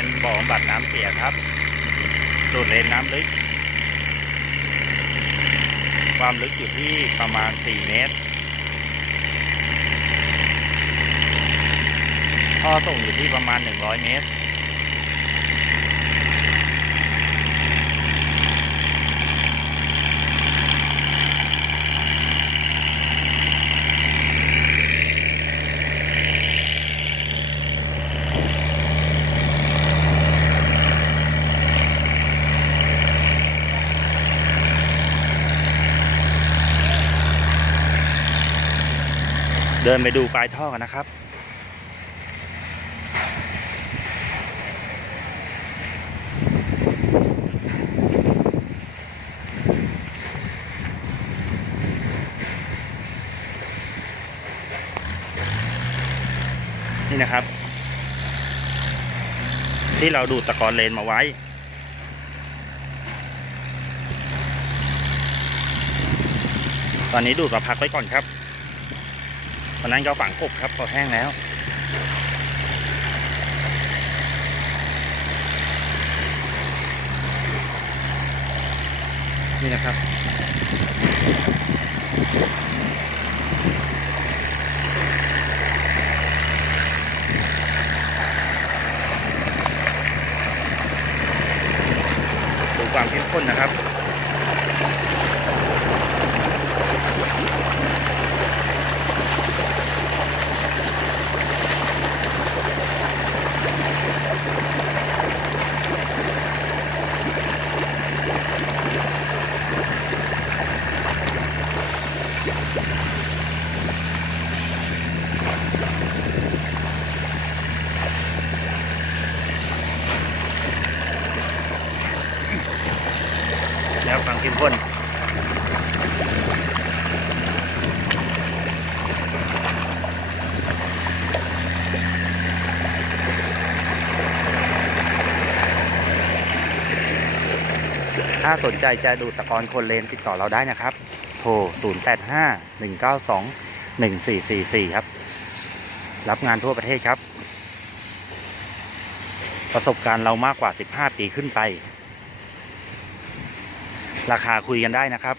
เป็นบ่อบำบัดน้ำเสียครับสูดเลนน้ำลึกความลึกอยู่ที่ประมาณ4 เมตรท่อส่งอยู่ที่ประมาณ100 เมตรเดินไปดูปลายท่อกันนะครับนี่นะครับที่เราดูดตะกอนเลนมาไว้ตอนนี้ดูดมาพักไว้ก่อนครับตอนนั้นก็ฝังกบครับพอแห้งแล้วนี่นะครับดูความเข้มข้นนะครับแล้วความเข้มข้นถ้าสนใจจะดูดตะกอนคนเลนติดต่อเราได้นะครับโทร 0851921444 ครับรับงานทั่วประเทศครับประสบการณ์เรามากกว่า15 ปีขึ้นไปราคาคุยกันได้นะครับ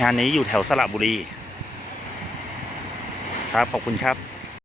งานนี้อยู่แถวสระบุรีครับขอบคุณครับ